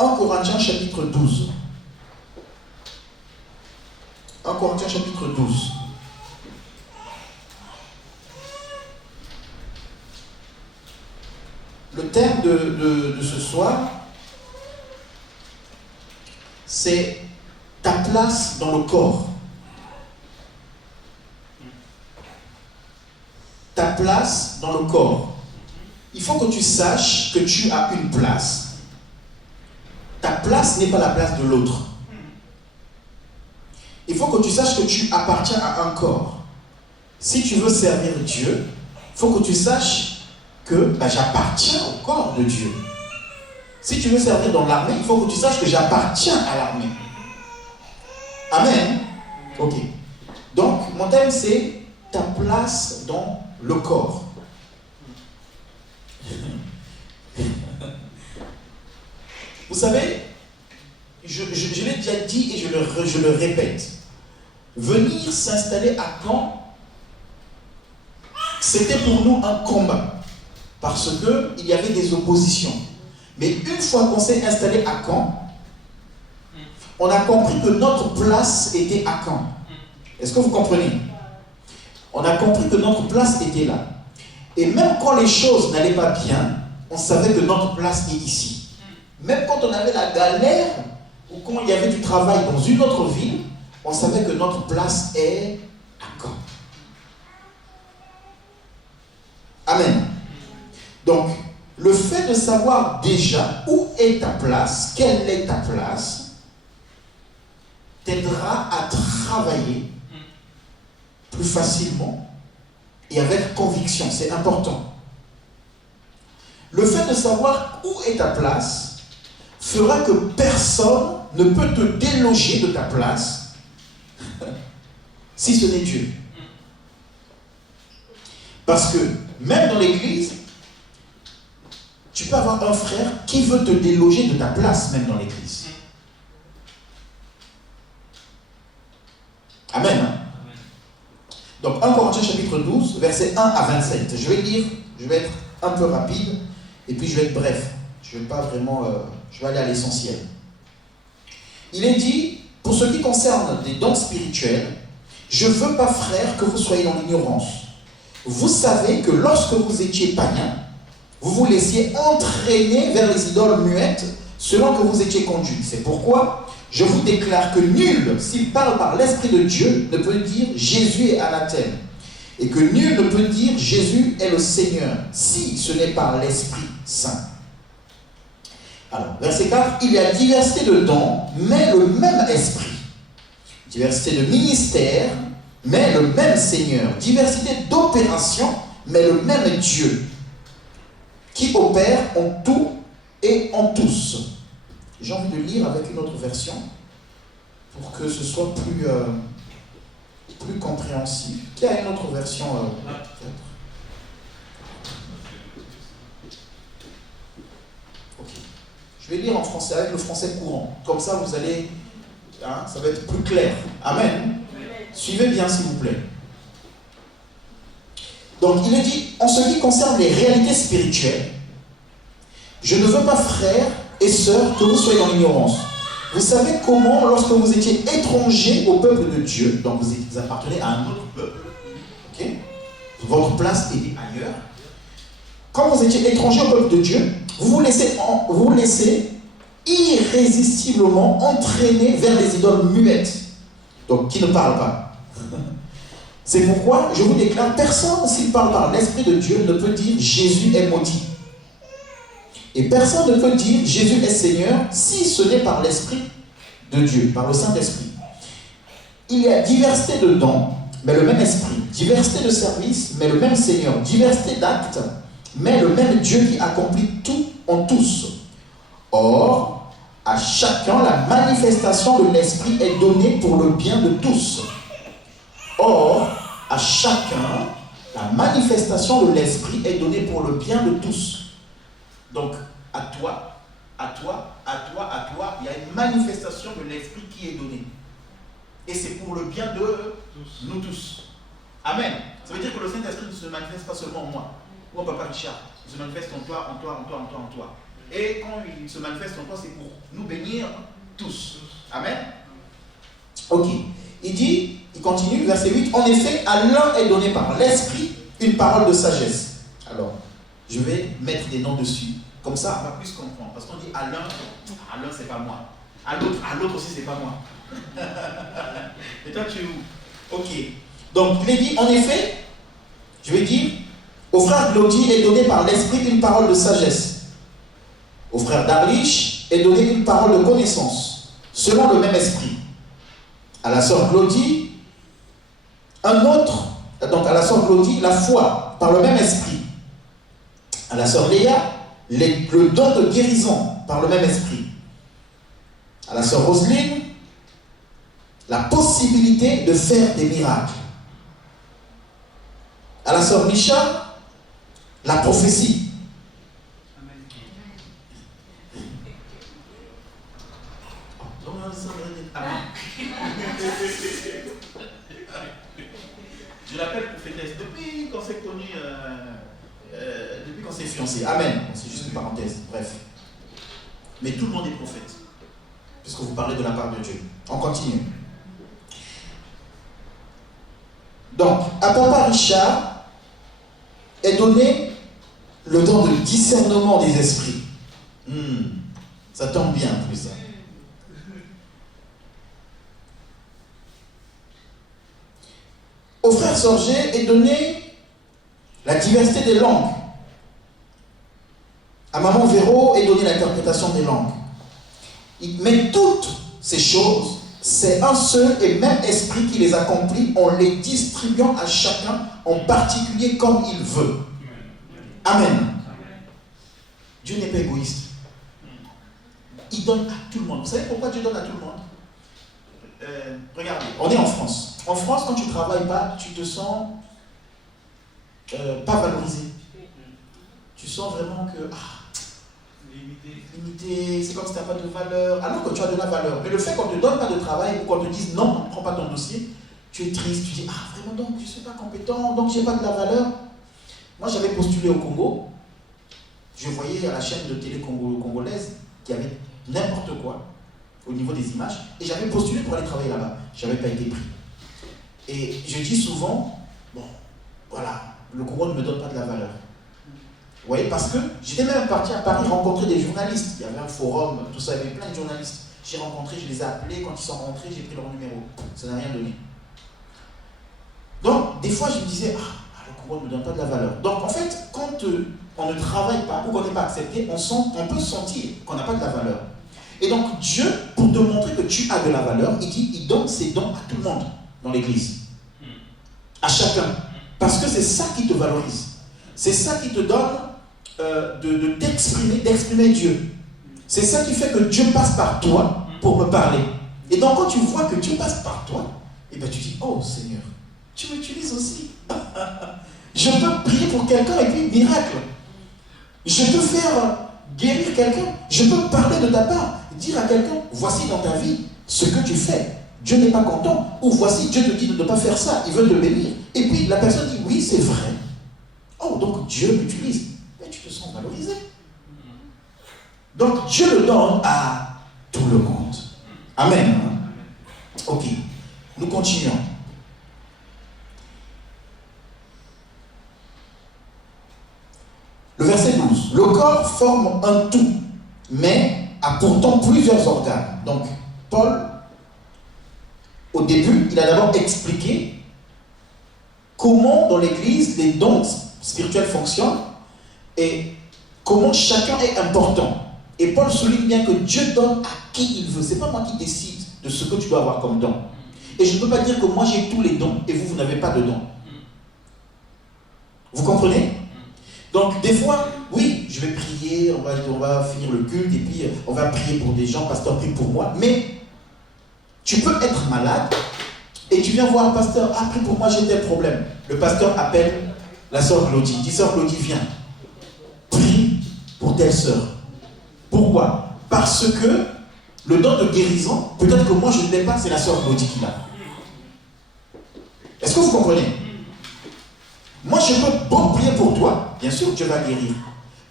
1 Corinthiens chapitre 12. 1 Corinthiens chapitre 12. Le thème de ce soir, c'est ta place dans le corps. Ta place dans le corps. Il faut que tu saches que tu as une place. Ta place n'est pas la place de l'autre. Il faut que tu saches que tu appartiens à un corps. Si tu veux servir Dieu, il faut que tu saches que j'appartiens au corps de Dieu. Si tu veux servir dans l'armée, il faut que tu saches que j'appartiens à l'armée. Amen. Ok. Donc, mon thème, c'est ta place dans le corps. Vous savez, je l'ai déjà dit et je le répète. Venir s'installer à Caen, c'était pour nous un combat. Parce qu'il y avait des oppositions. Mais une fois qu'on s'est installé à Caen, on a compris que notre place était à Caen. Est-ce que vous comprenez? On a compris que notre place était là. Et même quand les choses n'allaient pas bien, on savait que notre place est ici. Même quand on avait la galère, ou quand il y avait du travail dans une autre ville, on savait que notre place est à Caen. Amen. Donc, le fait de savoir déjà où est ta place, quelle est ta place, t'aidera à travailler plus facilement et avec conviction. C'est important. Le fait de savoir où est ta place fera que personne ne peut te déloger de ta place si ce n'est Dieu. Parce que même dans l'église, tu peux avoir un frère qui veut te déloger de ta place, même dans l'église. Amen. Amen. Donc 1 Corinthiens chapitre 12, versets 1 à 27. Je vais lire, je vais être un peu rapide, et puis je vais être bref. Je vais pas vraiment, je vais aller à l'essentiel. Il est dit, pour ce qui concerne des dons spirituels, je ne veux pas, frères, que vous soyez dans l'ignorance. Vous savez que lorsque vous étiez païens, vous vous laissiez entraîner vers les idoles muettes selon que vous étiez conduits. C'est pourquoi je vous déclare que nul, s'il parle par l'Esprit de Dieu, ne peut dire Jésus est anathème. Et que nul ne peut dire Jésus est le Seigneur, si ce n'est par l'Esprit Saint. Alors, verset 4, il y a diversité de dons, mais le même Esprit. Diversité de ministères, mais le même Seigneur. Diversité d'opérations, mais le même Dieu, qui opère en tout et en tous. J'ai envie de lire avec une autre version pour que ce soit plus compréhensif. Qui a une autre version peut-être? Ok. Je vais lire en français avec le français courant. Comme ça, vous allez, ça va être plus clair. Amen. Suivez bien, s'il vous plaît. Donc, il est dit, en ce qui concerne les réalités spirituelles, je ne veux pas, frères et sœurs, que vous soyez dans l'ignorance. Vous savez comment, lorsque vous étiez étrangers au peuple de Dieu, donc vous appartenez à un autre peuple, okay? Votre place était ailleurs. Quand vous étiez étrangers au peuple de Dieu, vous vous laissez irrésistiblement entraîner vers les idoles muettes, donc qui ne parlent pas. C'est pourquoi je vous déclare, personne, s'il parle par l'Esprit de Dieu, ne peut dire Jésus est maudit. Et personne ne peut dire Jésus est Seigneur si ce n'est par l'Esprit de Dieu, par le Saint-Esprit. Il y a diversité de dons, mais le même Esprit. Diversité de services, mais le même Seigneur. Diversité d'actes, mais le même Dieu qui accomplit tout en tous. Or, à chacun, la manifestation de l'Esprit est donnée pour le bien de tous. Or, à chacun, la manifestation de l'Esprit est donnée pour le bien de tous. Donc, à toi, il y a une manifestation de l'Esprit qui est donnée. Et c'est pour le bien de nous tous. Amen. Ça veut dire que le Saint-Esprit ne se manifeste pas seulement en moi, ou en Papa Richard. Il se manifeste en toi, en toi. Et quand il se manifeste en toi, c'est pour nous bénir tous. Amen. Ok. Il continue, verset 8. En effet, à l'un est donné par l'Esprit une parole de sagesse. Alors, je vais mettre des noms dessus. Comme ça, on va plus comprendre. Parce qu'on dit à l'un, c'est pas moi. À l'autre aussi, c'est pas moi. Et toi, tu es où? Ok. Donc, il est dit, en effet, je vais dire, au frère Glody est donné par l'Esprit une parole de sagesse. Au frère Darlich est donné une parole de connaissance, selon le même esprit. À la sœur Glody, donc à la sœur Glody, la foi, par le même esprit. À la sœur Léa, le don de guérison, par le même esprit. À la sœur Roselyne, la possibilité de faire des miracles. À la sœur Micha, la prophétie. Je l'appelle prophétesse depuis qu'on s'est connu, depuis qu'on s'est fiancé. Amen. C'est juste une parenthèse, bref. Mais tout le monde est prophète, puisque vous parlez de la part de Dieu. On continue. Donc, à Papa Richard est donné le don de discernement des esprits. Ça tombe bien, plus ça. Au frère Sorgé est donné la diversité des langues. À Maman Véro est donné l'interprétation des langues. Mais toutes ces choses, c'est un seul et même esprit qui les accomplit en les distribuant à chacun en particulier comme il veut. Amen. Dieu n'est pas égoïste. Il donne à tout le monde. Vous savez pourquoi Dieu donne à tout le monde? Regardez, on est en France. En France, quand tu ne travailles pas, tu te sens pas valorisé. Tu sens vraiment que limité, c'est comme si tu n'as pas de valeur, alors que tu as de la valeur. Mais le fait qu'on ne te donne pas de travail ou qu'on te dise non, on ne prend pas ton dossier, tu es triste, tu dis vraiment donc je ne suis pas compétent, donc je n'ai pas de la valeur. Moi j'avais postulé au Congo, je voyais à la chaîne de télé congolaise qu'il y avait n'importe quoi au niveau des images, et j'avais postulé pour aller travailler là-bas. Je n'avais pas été pris. Et je dis souvent, bon, voilà, le Congo ne me donne pas de la valeur. Vous voyez, parce que j'étais même parti à Paris rencontrer des journalistes. Il y avait un forum, tout ça, il y avait plein de journalistes. J'ai rencontré, je les ai appelés, quand ils sont rentrés, j'ai pris leur numéro. Ça n'a rien donné. Donc, des fois, je me disais, le Congo ne me donne pas de la valeur. Donc, en fait, quand on ne travaille pas ou qu'on n'est pas accepté, on peut sentir qu'on n'a pas de la valeur. Et donc, Dieu, pour te montrer que tu as de la valeur, il donne ses dons à tout le monde dans l'église. À chacun. Parce que c'est ça qui te valorise. C'est ça qui te donne d'exprimer Dieu. C'est ça qui fait que Dieu passe par toi pour me parler. Et donc, quand tu vois que Dieu passe par toi, et bien tu dis, oh Seigneur, tu m'utilises aussi. Je peux prier pour quelqu'un et puis miracle. Je peux faire guérir quelqu'un. Je peux parler de ta part. Dire à quelqu'un, voici dans ta vie ce que tu fais. Dieu n'est pas content. Ou voici, Dieu te dit de ne pas faire ça. Il veut te bénir. Et puis la personne dit, oui, c'est vrai. Oh, donc Dieu m'utilise. Mais tu te sens valorisé. Donc Dieu le donne à tout le monde. Amen. Ok. Nous continuons. Le verset 12. Le corps forme un tout, mais a pourtant plusieurs organes. Donc, Paul, au début, il a d'abord expliqué comment dans l'Église les dons spirituels fonctionnent et comment chacun est important. Et Paul souligne bien que Dieu donne à qui il veut. Ce n'est pas moi qui décide de ce que tu dois avoir comme don. Et je ne peux pas dire que moi j'ai tous les dons et vous n'avez pas de dons. Vous comprenez? Donc des fois, oui, je vais prier, on va finir le culte et puis on va prier pour des gens, pasteur prie pour moi, mais tu peux être malade et tu viens voir un pasteur, prie pour moi, j'ai tel problème. Le pasteur appelle la sœur Glody, dit sœur Glody, viens, prie pour telle sœur. Pourquoi? Parce que le don de guérison, peut-être que moi je ne l'ai pas, c'est la sœur Glody qui l'a. Est-ce que vous comprenez? Moi, je peux beaucoup prier pour toi. Bien sûr, Dieu va guérir.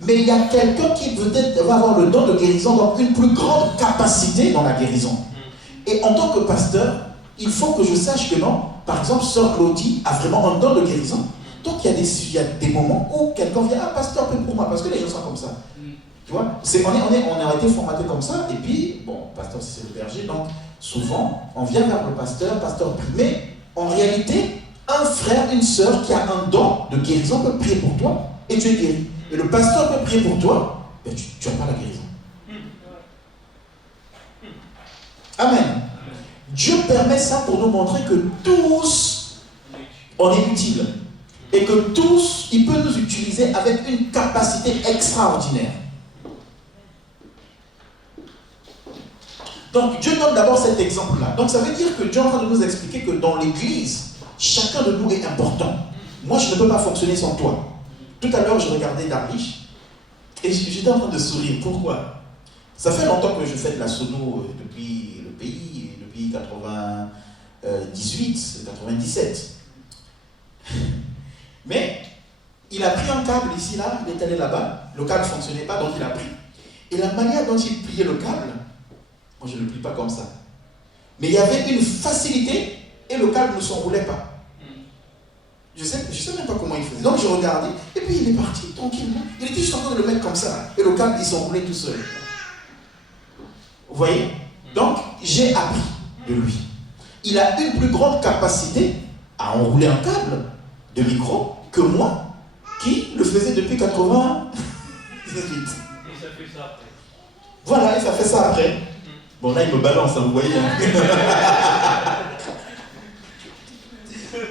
Mais il y a quelqu'un qui peut-être va avoir le don de guérison, donc une plus grande capacité dans la guérison. Et en tant que pasteur, il faut que je sache que non. Par exemple, Sœur Claudie a vraiment un don de guérison. Donc il y a des moments où quelqu'un vient, ah pasteur, prie pour moi, parce que les gens sont comme ça. Tu vois, on a été formaté comme ça, et puis, bon, pasteur c'est le berger, donc souvent, on vient vers le pasteur prie. Mais en réalité, un frère, une sœur qui a un don de guérison peut prier pour toi, et tu es guéri. Et le pasteur peut prier pour toi, mais tu n'as pas la guérison. Amen. Dieu permet ça pour nous montrer que tous, on est utile. Et que tous, il peut nous utiliser avec une capacité extraordinaire. Donc Dieu donne d'abord cet exemple-là. Donc ça veut dire que Dieu est en train de nous expliquer que dans l'église, chacun de nous est important. Moi, je ne peux pas fonctionner sans toi. Tout à l'heure, je regardais Darwish et j'étais en train de sourire. Pourquoi? Ça fait longtemps que je fais de la sono depuis le pays, depuis 98, 97. Mais il a pris un câble ici, là, il est allé là-bas, le câble ne fonctionnait pas, donc il a pris. Et la manière dont il pliait le câble, moi je ne le plie pas comme ça. Mais il y avait une facilité et le câble ne s'enroulait pas. Je ne sais même pas comment il faisait. Donc je regardais, et puis il est parti tranquillement. Il était juste en train de le mettre comme ça, et le câble il s'enroulait tout seul. Vous voyez? Donc j'ai appris de lui. Il a une plus grande capacité à enrouler un câble de micro que moi, qui le faisais depuis 98. Et ça fait ça après. Voilà, et ça fait ça après. Bon, là, il me balance, hein, vous voyez.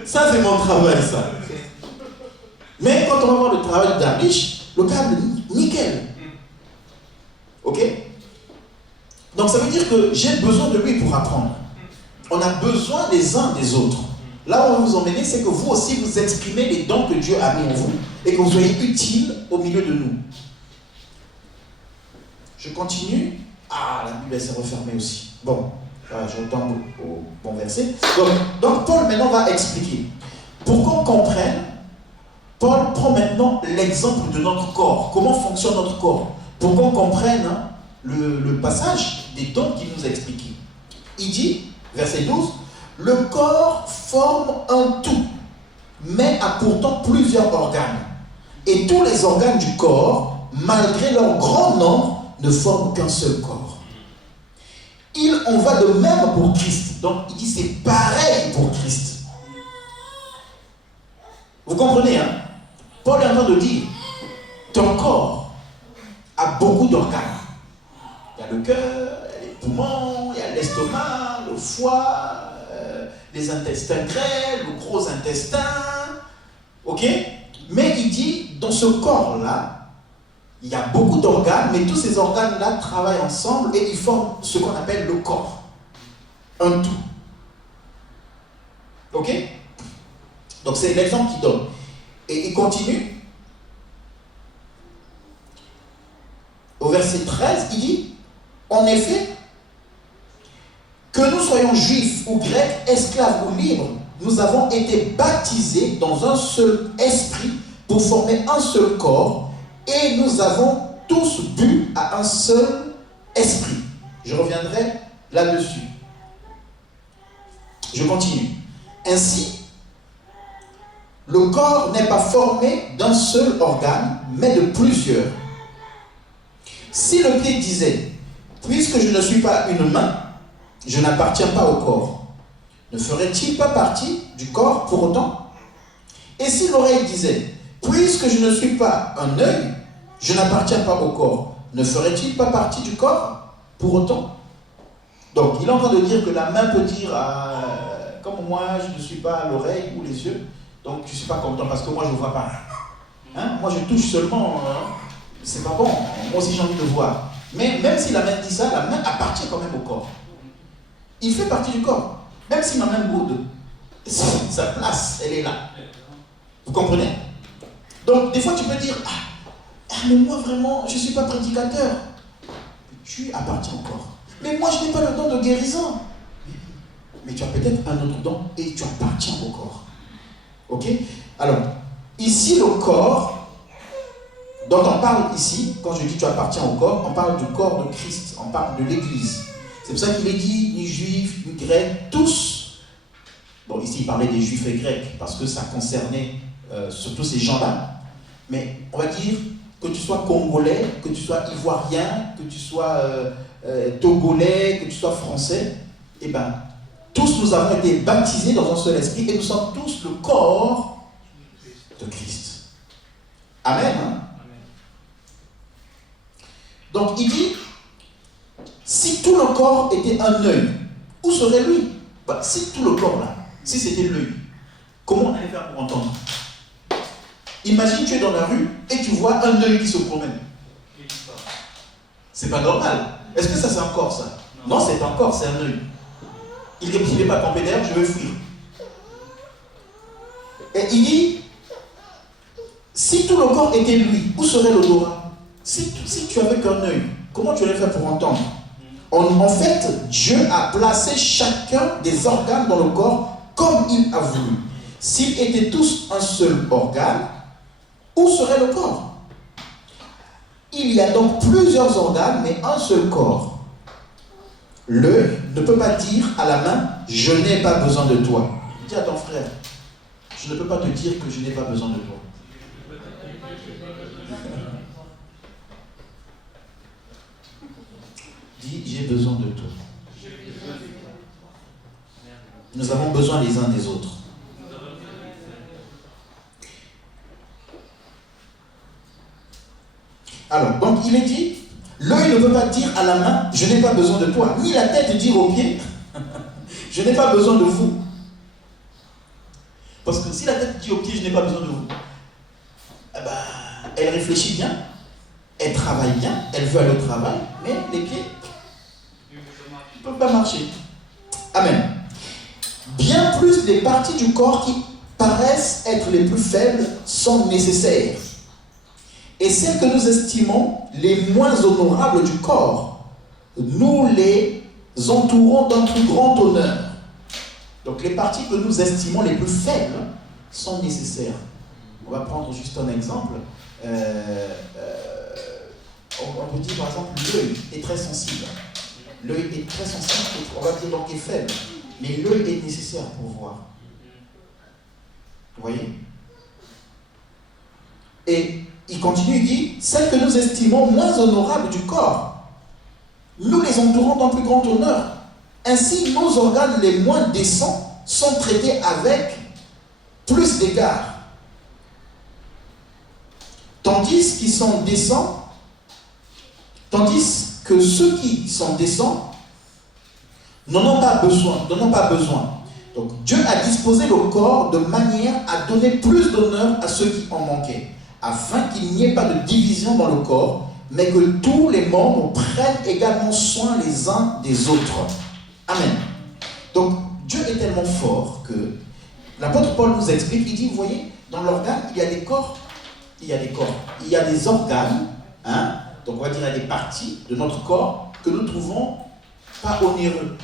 Ça, c'est mon travail, ça. Mais quand on va voir le travail de Darwish, le câble, nickel. Ok? Donc, ça veut dire que j'ai besoin de lui pour apprendre. On a besoin les uns des autres. Là où on va vous emmener, c'est que vous aussi, vous exprimez les dons que Dieu a mis en vous et que vous soyez utiles au milieu de nous. Je continue. Ah, la Bible s'est refermée aussi. Bon, là, je retombe au bon verset. Donc, Paul maintenant va expliquer. Pour qu'on comprenne, Paul prend maintenant l'exemple de notre corps. Comment fonctionne notre corps? Pour qu'on comprenne le passage des dons qu'il nous a expliqué. Il dit, verset 12, le corps forme un tout, mais a pourtant plusieurs organes. Et tous les organes du corps, malgré leur grand nombre, ne forment qu'un seul corps. Il en va de même pour Christ. Donc il dit c'est pareil pour Christ. Vous comprenez, hein? Paul est en train de dire, ton corps a beaucoup d'organes. Il y a le cœur, il y a les poumons, il y a l'estomac, le foie, les intestins grêles, le gros intestin. Ok? Mais il dit, dans ce corps-là, il y a beaucoup d'organes, mais tous ces organes-là travaillent ensemble et ils forment ce qu'on appelle le corps. Un tout. Ok? Donc c'est l'exemple qu'il donne. Et il continue. Au verset 13, il dit, en effet, que nous soyons juifs ou grecs, esclaves ou libres, nous avons été baptisés dans un seul esprit pour former un seul corps. Et nous avons tous bu à un seul esprit. Je reviendrai là-dessus. Je continue. Ainsi, le corps n'est pas formé d'un seul organe, mais de plusieurs. Si le pied disait, puisque je ne suis pas une main, je n'appartiens pas au corps, ne ferait-il pas partie du corps pour autant? Et si l'oreille disait, puisque je ne suis pas un œil, je n'appartiens pas au corps, ne ferait-il pas partie du corps pour autant? Donc, il est en train de dire que la main peut dire, comme moi, je ne suis pas l'oreille ou les yeux, donc je ne suis pas content parce que moi, je ne vois pas. Hein? Moi, je touche seulement, c'est pas bon, moi aussi j'ai envie de voir. Mais même si la main dit ça, la main appartient quand même au corps. Il fait partie du corps. Même si ma main boude, sa place, elle est là. Vous comprenez? Donc, des fois, tu peux dire, mais moi vraiment, je ne suis pas prédicateur. Tu appartiens au corps. Mais moi, je n'ai pas le don de guérison. Mais tu as peut-être un autre don et tu appartiens au corps. Ok? Alors, ici, le corps Donc on parle ici, quand je dis tu appartiens au corps, on parle du corps de Christ, on parle de l'Église. C'est pour ça qu'il est dit, ni juifs, ni grecs, tous. Bon, ici il parlait des juifs et grecs, parce que ça concernait surtout ces gens-là. Mais on va dire que tu sois congolais, que tu sois ivoirien, que tu sois togolais, que tu sois français, eh bien, tous nous avons été baptisés dans un seul esprit et nous sommes tous le corps de Christ. Amen. Hein? Donc il dit, si tout le corps était un œil, où serait lui? Si tout le corps là, si c'était l'œil, comment on allait faire pour entendre? Imagine tu es dans la rue et tu vois un œil qui se promène. C'est pas normal. Est-ce que ça c'est un corps ça? Non, c'est pas un corps, c'est un œil. Il n'est pas campé d'air, je vais fuir. Et il dit, si tout le corps était lui, où serait l'odorat? Si tu avais qu'un œil, comment tu allais faire pour entendre? En fait, Dieu a placé chacun des organes dans le corps comme il a voulu. S'ils étaient tous un seul organe, où serait le corps? Il y a donc plusieurs organes, mais un seul corps. L'œil ne peut pas dire à la main, je n'ai pas besoin de toi. Dis à ton frère, je ne peux pas te dire que je n'ai pas besoin de toi. Dis, j'ai besoin de toi. Nous avons besoin les uns des autres. Alors, donc il est dit, l'œil ne peut pas dire à la main, je n'ai pas besoin de toi, ni la tête dire aux pieds, je n'ai pas besoin de vous. Parce que si la tête dit aux pieds, je n'ai pas besoin de vous, eh ben, elle réfléchit bien, elle travaille bien, elle veut aller au travail, mais les pieds ne peuvent pas marcher. Amen. Bien plus les parties du corps qui paraissent être les plus faibles sont nécessaires. Et celles que nous estimons les moins honorables du corps, nous les entourons d'un plus grand honneur. Donc les parties que nous estimons les plus faibles sont nécessaires. On va prendre juste un exemple. On peut dire par exemple l'œil est très sensible. L'œil est très sensible, on va dire donc est faible. Mais l'œil est nécessaire pour voir. Vous voyez? Et il continue, il dit, celles que nous estimons moins honorables du corps, nous les entourons d'un plus grand honneur. Ainsi, nos organes les moins décents sont traités avec plus d'égard. Tandis qu'ils sont décents, tandis que ceux qui sont décents n'en ont pas besoin. Donc Dieu a disposé le corps de manière à donner plus d'honneur à ceux qui en manquaient, afin qu'il n'y ait pas de division dans le corps, mais que tous les membres prennent également soin les uns des autres. Amen. Donc Dieu est tellement fort que l'apôtre Paul nous explique, il dit, vous voyez, dans l'organe, il y a des corps, il y a des organes, hein, donc on va dire il y a des parties de notre corps que nous trouvons pas onéreux.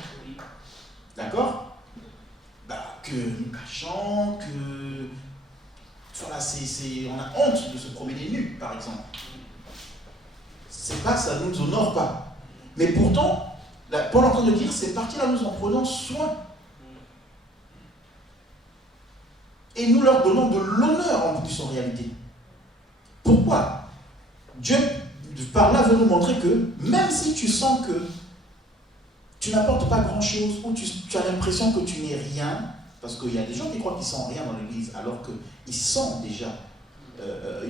D'accord? Que nous cachons, que voilà, on a honte de se promener nu, par exemple. C'est pas, ça ne nous honore pas. Mais pourtant, Paul est en train de dire, ces parties-là, nous en prenons soin. Et nous leur donnons de l'honneur en plus en réalité. Pourquoi? Dieu, par là, veut nous montrer que même si tu sens que tu n'apportes pas grand-chose, ou tu as l'impression que tu n'es rien, parce qu'il y a des gens qui croient qu'ils ne sont rien dans l'église, alors qu'ils sont déjà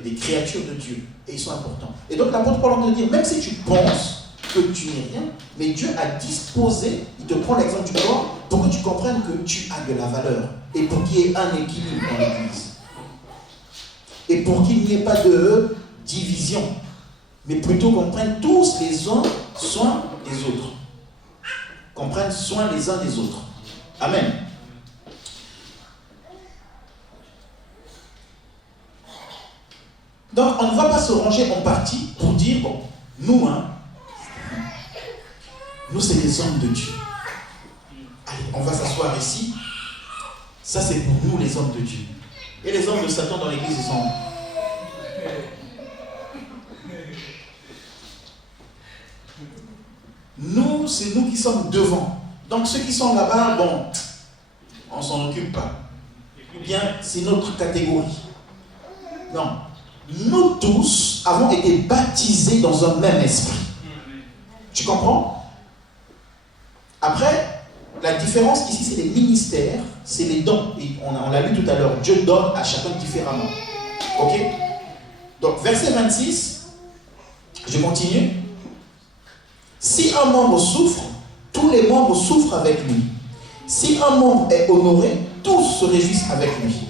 des créatures de Dieu, et ils sont importants. Et donc l'apôtre Paul va te dire, même si tu penses que tu n'es rien, mais Dieu a disposé, il te prend l'exemple du corps, pour que tu comprennes que tu as de la valeur, et pour qu'il y ait un équilibre dans l'église. Et pour qu'il n'y ait pas de division, mais plutôt qu'on prenne tous les uns soin des autres. Qu'on prenne soin les uns des autres. Amen. Donc, on ne va pas se ranger en partie pour dire, bon, nous, nous, c'est les hommes de Dieu. Allez, on va s'asseoir ici. Ça, c'est pour nous, les hommes de Dieu. Et les hommes de Satan dans l'église, ils sont... Nous, c'est nous qui sommes devant. Donc ceux qui sont là-bas, bon, on s'en occupe pas. Ou bien c'est notre catégorie. Non. Nous tous avons été baptisés dans un même esprit. Tu comprends? Après, la différence ici, c'est les ministères, c'est les dons. Et on l'a lu tout à l'heure. Dieu donne à chacun différemment. Ok? Donc, verset 26, je continue. Si un membre souffre, tous les membres souffrent avec lui. Si un membre est honoré, tous se réjouissent avec lui.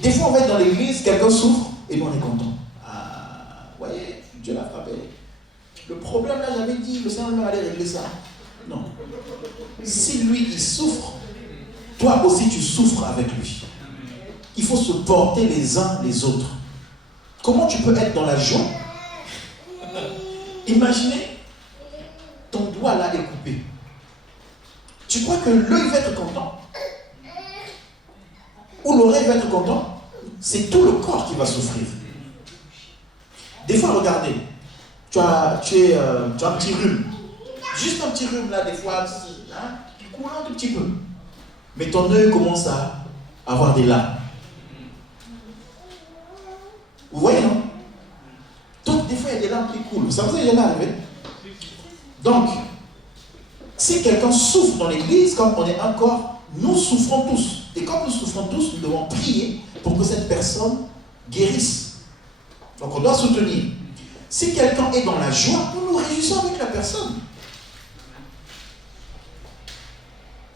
Des fois, on va être dans l'église, quelqu'un souffre, et nous on est content. Ah, vous voyez, Dieu l'a frappé. Le problème là, j'avais dit, le Seigneur va aller régler ça. Non. Si lui, il souffre, toi aussi tu souffres avec lui. Il faut se porter les uns les autres. Comment tu peux être dans la joie? Imaginez, ton doigt là est coupé. Tu crois que l'œil va être content? Ou l'oreille va être content? C'est tout le corps qui va souffrir. Des fois, regardez, tu as un petit rhume. Juste un petit rhume là, des fois, hein, qui coule un tout petit peu. Mais ton œil commence à avoir des larmes. Vous voyez, non? Donc, des fois, il y a des larmes qui coulent. Ça vous est jamais arrivé? Donc, si quelqu'un souffre dans l'église, comme on est un corps, nous souffrons tous. Et comme nous souffrons tous, nous devons prier pour que cette personne guérisse. Donc, on doit soutenir. Si quelqu'un est dans la joie, nous nous réjouissons avec la personne.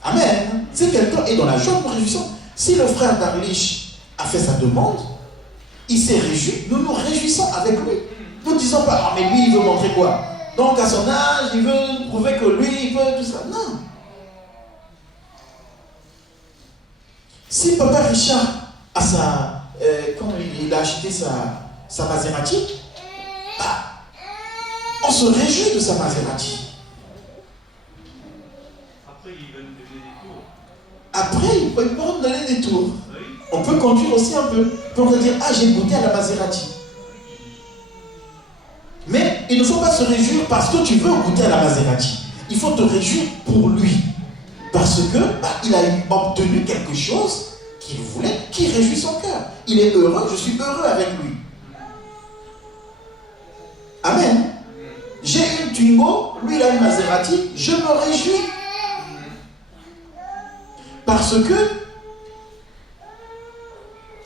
Amen. Si quelqu'un est dans la joie, nous nous réjouissons. Si le frère Darlich a fait sa demande, il s'est réjoui, nous nous réjouissons avec lui. Nous ne disons pas, ah mais lui il veut montrer quoi? Donc à son âge, il veut prouver que lui, il veut tout ça. Non. Si papa Richard a quand il a acheté sa Maserati, bah, on se réjouit de sa Maserati. Après, il va nous donner des tours. Après, il peut nous donner des tours. Oui. On peut conduire aussi un peu. Pour dire, ah, j'ai goûté à la Maserati. Mais il ne faut pas se réjouir parce que tu veux goûter à la Maserati. Il faut te réjouir pour lui. Parce que il a obtenu quelque chose qu'il voulait, qui réjouit son cœur. Il est heureux, je suis heureux avec lui. Amen. J'ai une Twingo, lui il a une Maserati, je me réjouis. Parce que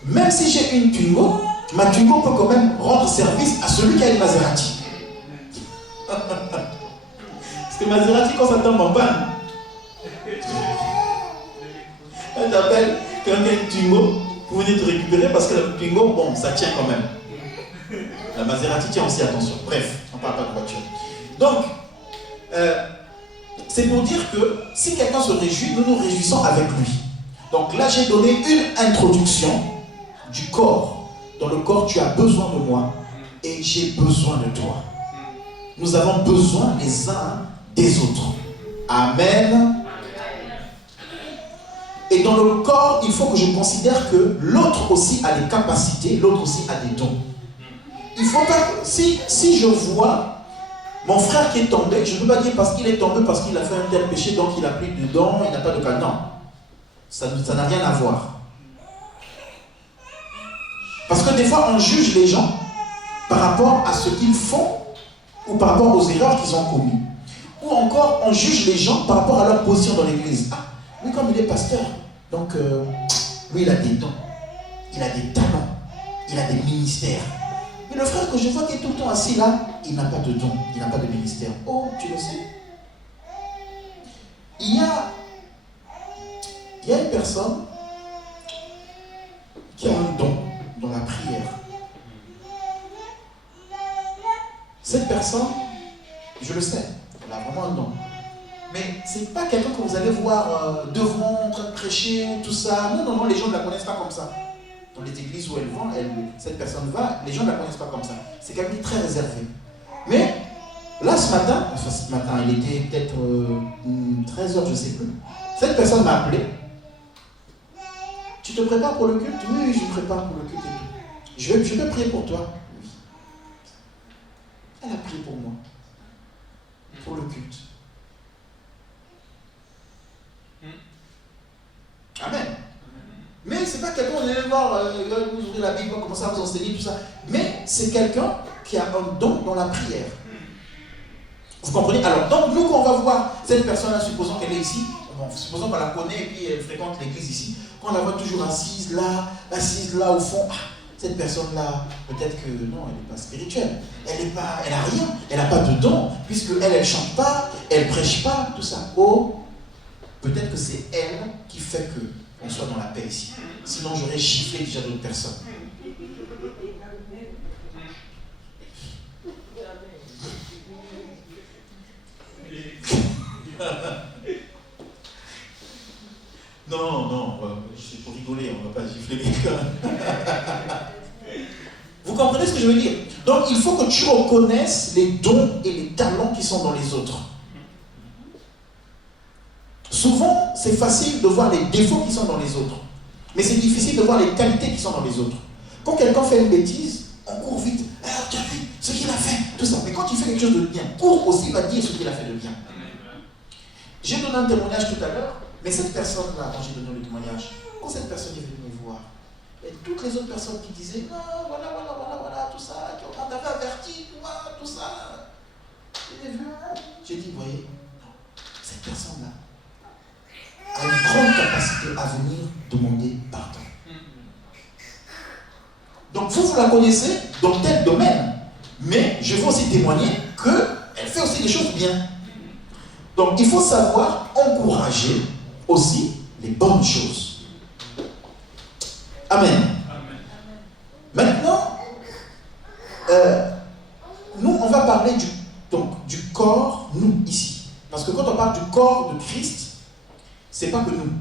même si j'ai une Twingo, ma Twingo peut quand même rendre service à celui qui a une Maserati. Parce que Maserati, quand ça tombe en panne, elle t'appelle quelqu'un qui a une Twingo pour venir te récupérer parce que la Twingo, bon, ça tient quand même. La Maserati tient aussi, attention. Bref, on ne parle pas de voiture. Donc, c'est pour dire que si quelqu'un se réjouit, nous nous réjouissons avec lui. Donc là, j'ai donné une introduction du corps. Dans le corps, tu as besoin de moi et j'ai besoin de toi. Nous avons besoin les uns des autres. Amen. Et dans le corps, il faut que je considère que l'autre aussi a des capacités, l'autre aussi a des dons. Il faut pas que, si je vois mon frère qui est tombé, je ne peux pas dire parce qu'il est tombé, parce qu'il a fait un tel péché, donc il n'a plus de dons, il n'a pas de cas. Non. Ça n'a rien à voir. Parce que des fois, on juge les gens par rapport à ce qu'ils font ou par rapport aux erreurs qu'ils ont commises. Ou encore, on juge les gens par rapport à leur position dans l'église. Ah, lui, comme il est pasteur, donc lui, il a des dons, il a des talents, il a des ministères. Mais le frère que je vois qui est tout le temps assis là, il n'a pas de don, il n'a pas de ministère. Oh, tu le sais. Il y a une personne qui a un don dans la prière. Cette personne, je le sais, elle a vraiment un don. Mais ce n'est pas quelqu'un que vous allez voir devant, en train de prêcher, tout ça. Non, non, non, les gens ne la connaissent pas comme ça. Dans les églises où elle vend, cette personne va, les gens ne la connaissent pas comme ça. C'est quelqu'un de très réservé. Mais là, ce matin, il était peut-être 13h, je ne sais plus. Cette personne m'a appelé. Tu te prépares pour le culte? Oui, je me prépare pour le culte et tout. Je vais prier pour toi. Oui. Elle a prié pour moi. Pour le culte. pas quelqu'un, on allait voir, vous ouvrez la Bible, on commence à vous enseigner, tout ça. Mais c'est quelqu'un qui a un don dans la prière. Vous comprenez? Alors, donc, nous, quand on va voir cette personne-là, supposons qu'elle est ici, bon, supposons qu'on la connaît et puis elle fréquente l'église ici, quand on la voit toujours assise là au fond, cette personne-là, peut-être que non, elle n'est pas spirituelle. Elle n'a rien, elle n'a pas de don, puisque elle ne chante pas, elle ne prêche pas, tout ça. Oh, peut-être que c'est elle qui fait qu'on soit dans la paix ici. Sinon, j'aurais giflé déjà d'autres personnes. Non, c'est pour rigoler, on ne va pas gifler quelqu'un. Vous comprenez ce que je veux dire? Donc il faut que tu reconnaisses les dons et les talents qui sont dans les autres. Souvent, c'est facile de voir les défauts qui sont dans les autres. Mais c'est difficile de voir les qualités qui sont dans les autres. Quand quelqu'un fait une bêtise, on court vite. Alors, tu as vu ce qu'il a fait, tout ça. Mais quand il fait quelque chose de bien, cours aussi, il va dire ce qu'il a fait de bien. J'ai donné un témoignage tout à l'heure, mais cette personne-là, quand j'ai donné le témoignage, quand cette personne est venue me voir, et toutes les autres personnes qui disaient non, voilà, tout ça, on t'avait averti, toi, tout ça. J'ai dit, vous voyez, non, cette personne-là a une grande capacité à venir demander pardon. Donc vous la connaissez dans tel domaine, mais je veux aussi témoigner qu'elle fait aussi des choses bien. Donc il faut savoir encourager aussi les bonnes choses. Amen. Maintenant, nous on va parler du corps, nous ici. Parce que quand on parle du corps de Christ, c'est pas que nous.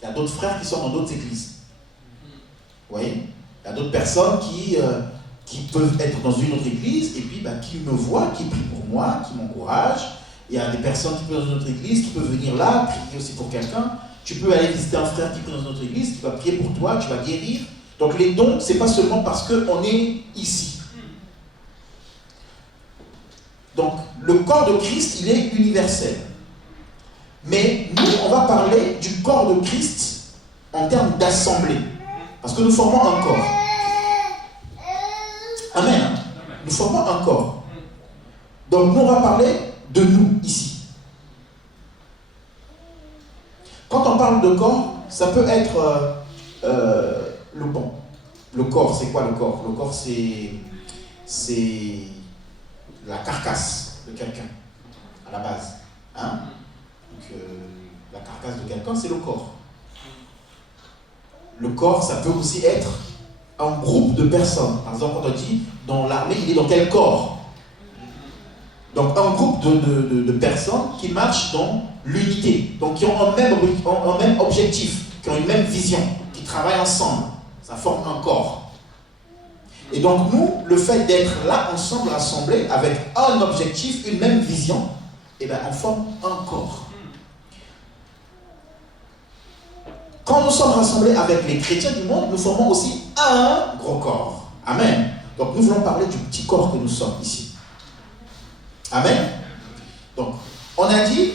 Il y a d'autres frères qui sont dans d'autres églises. Vous voyez? Il y a d'autres personnes qui peuvent être dans une autre église et puis qui me voient, qui prient pour moi, qui m'encouragent. Il y a des personnes qui peuvent dans une autre église, qui peuvent venir là, prier aussi pour quelqu'un. Tu peux aller visiter un frère qui prie dans une autre église, qui va prier pour toi, tu vas guérir. Donc les dons, c'est pas seulement parce qu'on est ici. Donc le corps de Christ, il est universel. Mais nous, on va parler du corps de Christ en termes d'assemblée. Parce que nous formons un corps. Amen. Nous formons un corps. Donc nous, on va parler de nous ici. Quand on parle de corps, ça peut être le bon. Le corps, c'est quoi le corps? Le corps, c'est la carcasse de quelqu'un, à la base. Hein? Donc, la carcasse de quelqu'un, c'est le corps. Le corps, ça peut aussi être un groupe de personnes. Par exemple, quand on dit, dans l'armée, il est dans quel corps? Donc, un groupe de personnes qui marchent dans l'unité. Donc, qui ont un même objectif, qui ont une même vision, qui travaillent ensemble. Ça forme un corps. Et donc, nous, le fait d'être là, ensemble, rassemblés, avec un objectif, une même vision, eh bien, on forme un corps. Quand nous sommes rassemblés avec les chrétiens du monde, nous formons aussi un gros corps. Amen. Donc nous voulons parler du petit corps que nous sommes ici. Amen. Donc, on a dit...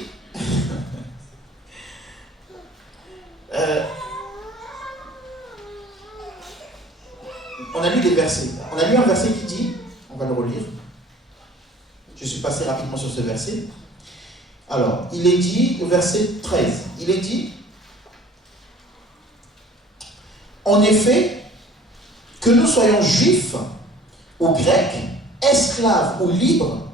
on a lu des versets. On a lu un verset qui dit, on va le relire. Je suis passé rapidement sur ce verset. Alors, il est dit, au verset 13, il est dit... En effet, que nous soyons juifs ou grecs, esclaves ou libres,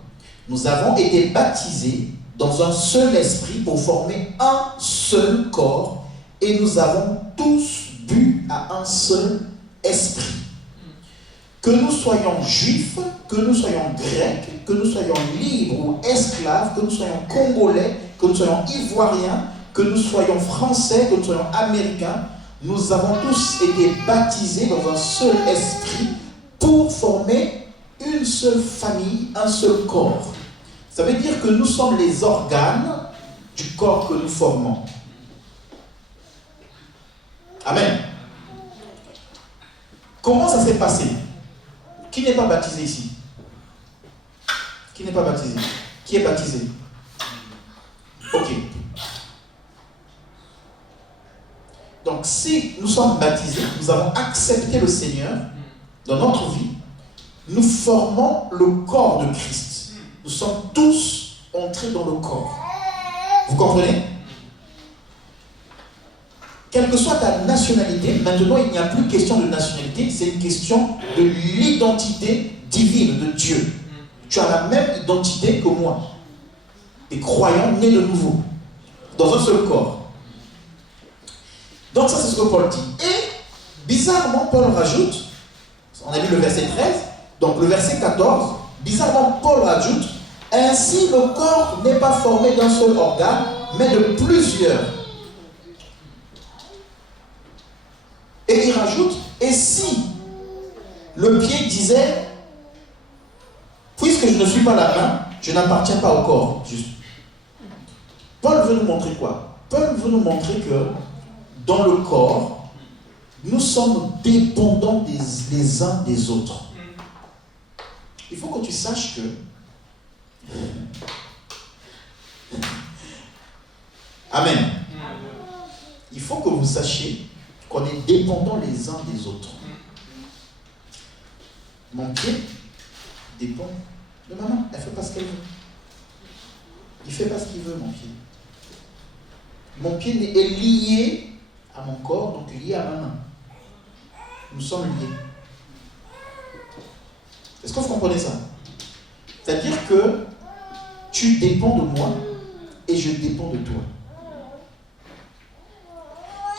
nous avons été baptisés dans un seul esprit pour former un seul corps et nous avons tous bu à un seul esprit. Que nous soyons juifs, que nous soyons grecs, que nous soyons libres ou esclaves, que nous soyons congolais, que nous soyons ivoiriens, que nous soyons français, que nous soyons américains, nous avons tous été baptisés dans un seul esprit pour former une seule famille, un seul corps. Ça veut dire que nous sommes les organes du corps que nous formons. Amen. Comment ça s'est passé? Qui n'est pas baptisé ici? Qui n'est pas baptisé? Qui est baptisé? Ok. Donc si nous sommes baptisés, nous avons accepté le Seigneur dans notre vie, nous formons le corps de Christ. Nous sommes tous entrés dans le corps. Vous comprenez? Quelle que soit ta nationalité, maintenant il n'y a plus question de nationalité, c'est une question de l'identité divine de Dieu. Tu as la même identité que moi. Des croyants nés de nouveau, dans un seul corps. Donc ça c'est ce que Paul dit. Et bizarrement, Paul rajoute, on a vu le verset 13, donc le verset 14, bizarrement Paul rajoute, ainsi le corps n'est pas formé d'un seul organe, mais de plusieurs. Et il rajoute, et si le pied disait, puisque je ne suis pas la main, je n'appartiens pas au corps. Juste. Paul veut nous montrer quoi? Paul veut nous montrer que dans le corps, nous sommes dépendants les uns des autres. Il faut que tu saches que Amen. Il faut que vous sachiez qu'on est dépendants les uns des autres. Mon pied dépend de ma main. Elle ne fait pas ce qu'elle veut. Il ne fait pas ce qu'il veut, mon pied. Mon pied est lié à mon corps, donc lié à ma main. Nous sommes liés. Est-ce que vous comprenez ça? C'est-à-dire que tu dépends de moi et je dépends de toi.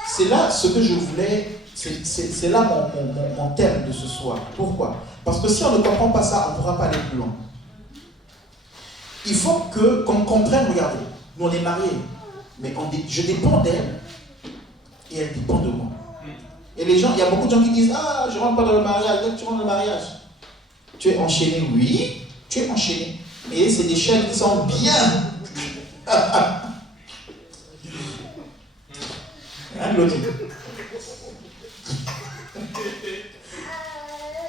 C'est là ce que je voulais, c'est là mon thème de ce soir. Pourquoi? Parce que si on ne comprend pas ça, on ne pourra pas aller plus loin. Il faut qu'on comprenne, regardez, nous on est mariés, mais je dépends d'elle et elle dépend de moi. Et les gens, il y a beaucoup de gens qui disent, ah, je ne rentre pas dans le mariage, dès que tu rentres dans le mariage. Tu es enchaîné, oui, tu es enchaîné. Mais c'est des chaînes qui sont bien. Hein, Claudie?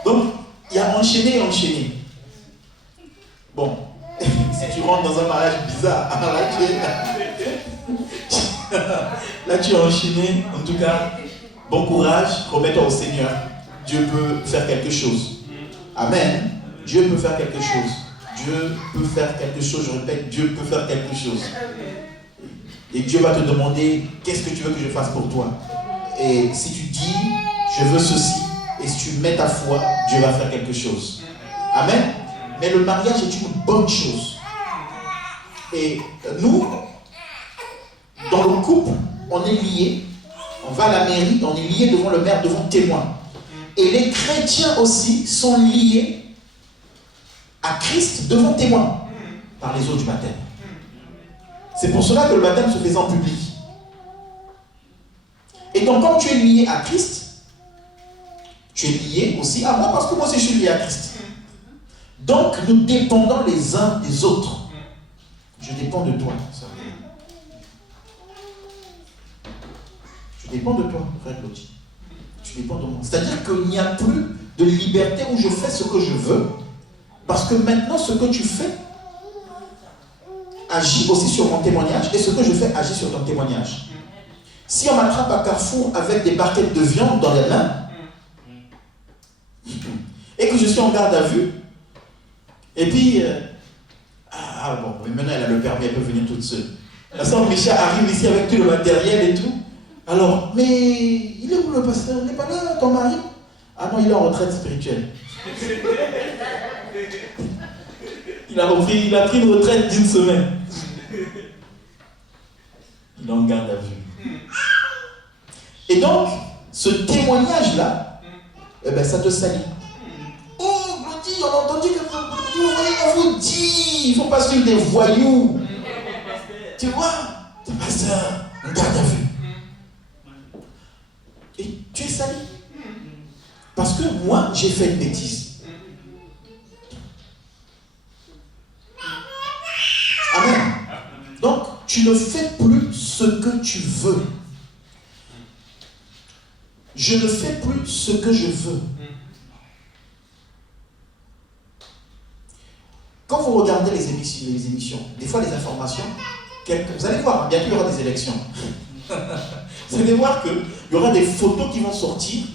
Donc, il y a enchaîné et enchaîné. Bon, si tu rentres dans un mariage bizarre, là tu es enchaîné. En tout cas, bon courage, remets-toi au Seigneur. Dieu peut faire quelque chose. Amen. Dieu peut faire quelque chose. Dieu peut faire quelque chose. Je répète, Dieu peut faire quelque chose. Et Dieu va te demander, qu'est-ce que tu veux que je fasse pour toi? Et si tu dis, je veux ceci, et si tu mets ta foi, Dieu va faire quelque chose. Amen. Mais le mariage est une bonne chose. Et nous, dans le couple, on est liés. On va à la mairie, on est liés devant le maire, devant le témoin. Et les chrétiens aussi sont liés à Christ devant témoin par les eaux du baptême. C'est pour cela que le baptême se faisait en public. Et donc, comme tu es lié à Christ, tu es lié aussi à moi, parce que moi aussi je suis lié à Christ. Donc, nous dépendons les uns des autres. Je dépends de toi, ça. Je dépends de toi, frère Claudie. Tu dépends de moi. C'est-à-dire qu'il n'y a plus de liberté où je fais ce que je veux, parce que maintenant, ce que tu fais agit aussi sur mon témoignage, et ce que je fais agit sur ton témoignage. Si on m'attrape à Carrefour avec des barquettes de viande dans les mains, et que je suis en garde à vue, et puis, bon, mais maintenant elle a le permis, elle peut venir toute seule. La sœur Micha arrive ici avec tout le matériel et tout. Alors, mais il est où le pasteur? Il n'est pas là, ton mari? Ah non, il est en retraite spirituelle. Il a pris une retraite d'une semaine. Il est en garde à vue. Et donc, ce témoignage-là, eh ben, ça te salit. Oh, Claudie, on a entendu que on vous dit, il ne faut pas suivre des voyous. Tu vois, le pasteur, en garde à vue. Et tu es sali. Parce que moi, j'ai fait une bêtise. Amen. Donc, tu ne fais plus ce que tu veux. Je ne fais plus ce que je veux. Quand vous regardez les émissions, des fois les informations, vous allez voir, bientôt il y aura des élections. Vous allez voir qu'il y aura des photos qui vont sortir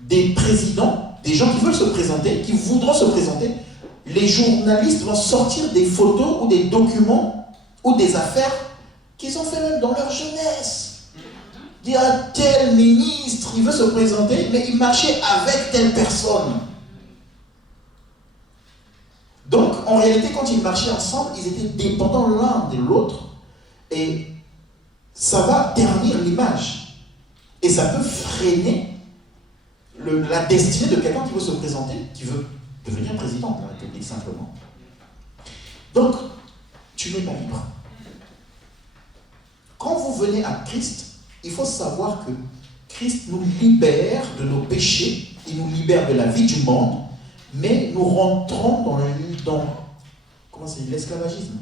des présidents, des gens qui veulent se présenter, qui voudront se présenter. Les journalistes vont sortir des photos ou des documents ou des affaires qu'ils ont fait même dans leur jeunesse. Dire à tel ministre, il veut se présenter, mais il marchait avec telle personne. Donc, en réalité, quand ils marchaient ensemble, ils étaient dépendants l'un de l'autre. Et ça va ternir l'image. Et ça peut freiner la destinée de quelqu'un qui veut se présenter, qui veut devenir président de la République, simplement. Donc, tu n'es pas libre. Quand vous venez à Christ, il faut savoir que Christ nous libère de nos péchés, il nous libère de la vie du monde, mais nous rentrons dans comment c'est, l'esclavagisme.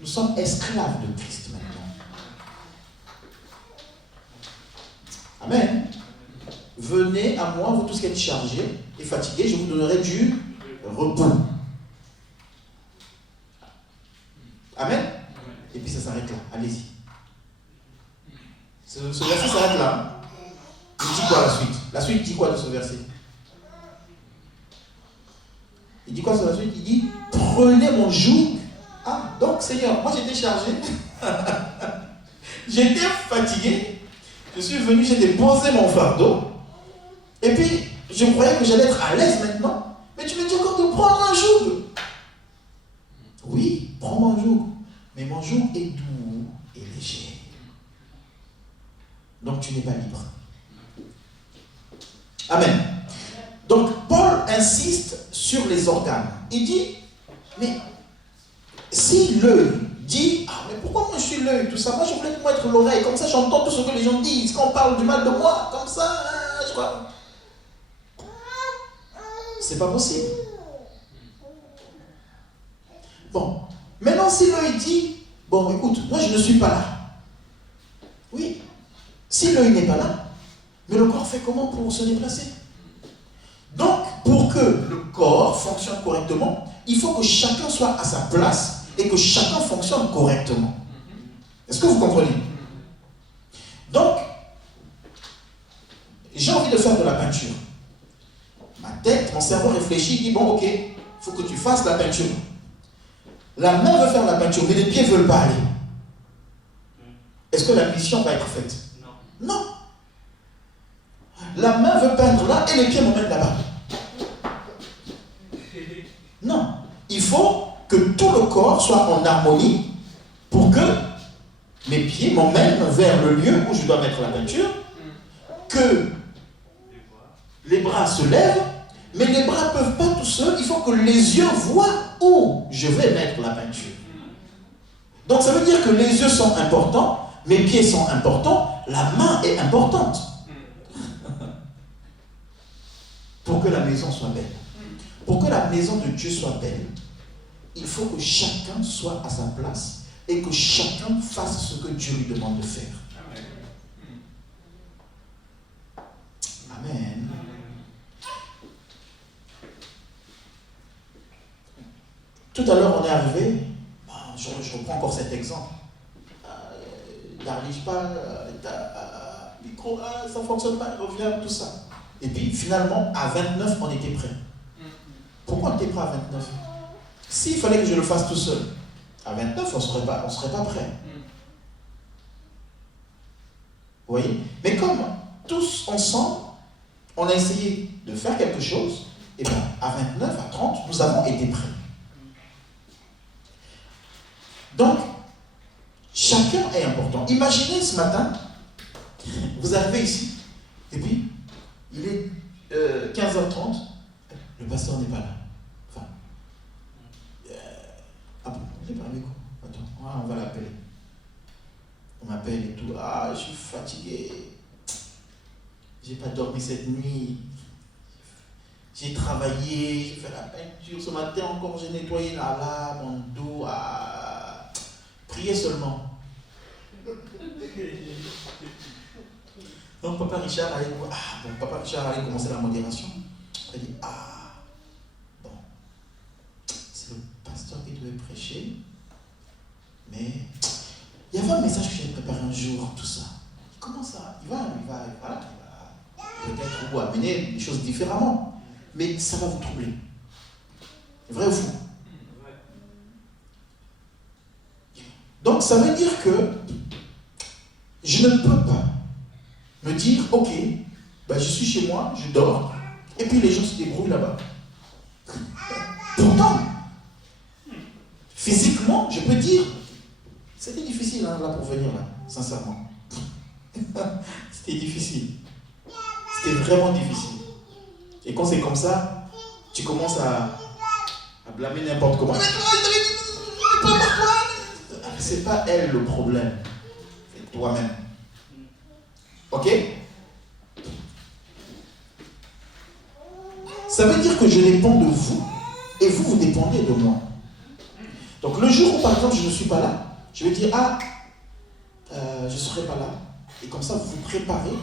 Nous sommes esclaves de Christ maintenant. Amen. Venez à moi, vous tous qui êtes chargés et fatigués, je vous donnerai du repos. Amen. Et puis ça s'arrête là. Allez-y. Ce verset s'arrête là. Il dit quoi la suite? La suite dit quoi de ce verset? Il dit quoi sur la suite? Il dit, prenez mon joug. Ah, donc Seigneur, moi j'étais chargé. J'étais fatigué. Je suis venu, j'ai déposé mon fardeau. Et puis, je croyais que j'allais être à l'aise maintenant. Mais tu me dis encore de prendre un joug. Oui, prends mon joug. Mais mon joug est doux et léger. Donc tu n'es pas libre. Amen. Donc Paul insiste sur les organes. Il dit, mais si l'œil dit, ah mais pourquoi moi je suis l'œil, tout ça, moi je voulais être l'oreille, comme ça j'entends tout ce que les gens disent, quand on parle du mal de moi, comme ça, je crois. C'est pas possible. Bon, maintenant si l'œil dit, bon écoute, moi je ne suis pas là. Oui, si l'œil n'est pas là, mais le corps fait comment pour se déplacer? Donc, pour que le corps fonctionne correctement, il faut que chacun soit à sa place et que chacun fonctionne correctement. Est-ce que vous comprenez? Donc, j'ai envie de faire de la peinture. Ma tête, mon cerveau réfléchit, dit, bon, ok, il faut que tu fasses la peinture. La main veut faire la peinture, mais les pieds ne veulent pas aller. Est-ce que la mission va être faite? Non. La main veut peindre là et les pieds m'emmènent là-bas. Non. Il faut que tout le corps soit en harmonie pour que mes pieds m'emmènent vers le lieu où je dois mettre la peinture, que les bras se lèvent, mais les bras ne peuvent pas tout seuls. Il faut que les yeux voient où je vais mettre la peinture. Donc ça veut dire que les yeux sont importants, mes pieds sont importants, la main est importante. Pour que la maison soit belle. Pour que la maison de Dieu soit belle, il faut que chacun soit à sa place et que chacun fasse ce que Dieu lui demande de faire. Amen. Tout à l'heure, on est arrivé, je reprends encore cet exemple. N'arrive pas, micro, ça ne fonctionne pas, revient, tout ça. Et puis finalement, à 29, on était prêt. Pourquoi on était prêt à 29? S'il fallait que je le fasse tout seul, à 29, on ne serait pas prêt. Vous voyez? Mais comme tous ensemble, on a essayé de faire quelque chose, et bien à 29, à 30, nous avons été prêts. Donc, chacun est important. Imaginez ce matin, vous arrivez ici, et puis, il est 15h30, le pasteur n'est pas là. Enfin, ah bon, il est parmi quoi? Attends, on va l'appeler. On m'appelle et tout. Ah, je suis fatigué. J'ai pas dormi cette nuit. J'ai travaillé, j'ai fait la peinture. Ce matin encore, j'ai nettoyé la mon dos. Ah, priez seulement. Donc Papa Richard allait commencer la modération. Il dit, bon, c'est le pasteur qui devait prêcher, mais il y avait un message que j'ai préparé. préparer un jour tout ça. Comment ça? Il va peut-être vous amener les choses différemment. Mais ça va vous troubler. Vrai ou faux? Donc ça veut dire que je ne peux pas me dire, ok, ben, je suis chez moi, je dors, et puis les gens se débrouillent là-bas. Pourtant, physiquement, je peux dire, c'était difficile hein, là pour venir là, sincèrement. C'était difficile. C'était vraiment difficile. Et quand c'est comme ça, tu commences à blâmer n'importe comment. C'est pas elle le problème, c'est toi-même. Ok? Ça veut dire que je dépends de vous et vous, vous dépendez de moi. Donc le jour où par exemple je ne suis pas là, je vais dire je ne serai pas là. Et comme ça vous vous préparez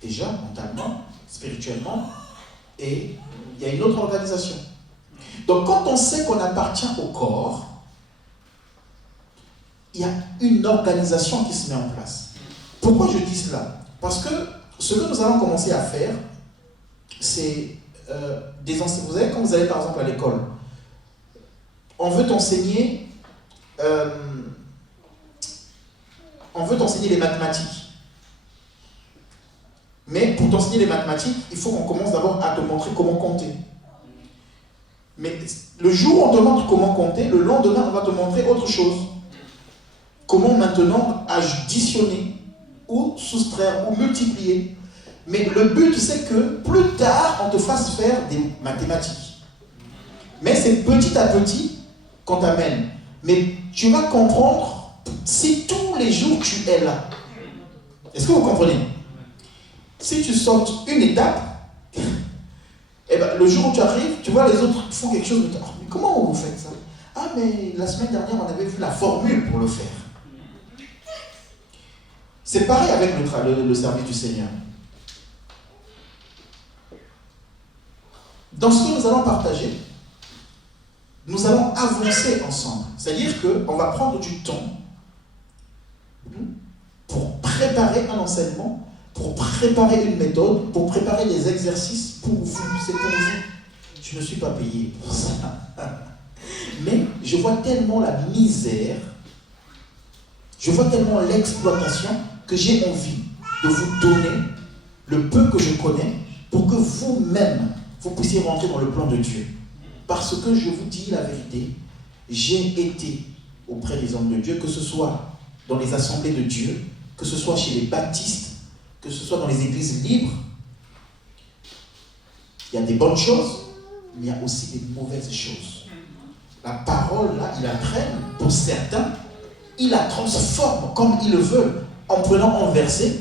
déjà mentalement, spirituellement, et il y a une autre organisation. Donc quand on sait qu'on appartient au corps, il y a une organisation qui se met en place. Pourquoi je dis cela? Parce que ce que nous allons commencer à faire, c'est vous savez, quand vous allez par exemple à l'école, on veut t'enseigner les mathématiques. Mais pour t'enseigner les mathématiques, il faut qu'on commence d'abord à te montrer comment compter. Mais le jour où on te montre comment compter, le lendemain, on va te montrer autre chose. Comment maintenant additionner, ou soustraire, ou multiplier. Mais le but, c'est que plus tard, on te fasse faire des mathématiques. Mais c'est petit à petit qu'on t'amène. Mais tu vas comprendre si tous les jours tu es là. Est-ce que vous comprenez? Si tu sautes une étape, eh ben, le jour où tu arrives, tu vois les autres font quelque chose. Oh, mais comment vous faites ça? Ah, mais la semaine dernière, on avait vu la formule pour le faire. C'est pareil avec le service du Seigneur. Dans ce que nous allons partager, nous allons avancer ensemble. C'est-à-dire qu'on va prendre du temps pour préparer un enseignement, pour préparer une méthode, pour préparer des exercices pour vous. C'est pour vous. Je ne suis pas payé pour ça. Mais je vois tellement la misère, je vois tellement l'exploitation que j'ai envie de vous donner le peu que je connais pour que vous-même, vous puissiez rentrer dans le plan de Dieu. Parce que je vous dis la vérité, j'ai été auprès des hommes de Dieu, que ce soit dans les assemblées de Dieu, que ce soit chez les baptistes, que ce soit dans les églises libres. Il y a des bonnes choses, mais il y a aussi des mauvaises choses. La parole, là, ils la prennent, pour certains, ils la transforment comme ils le veulent, en prenant un verset,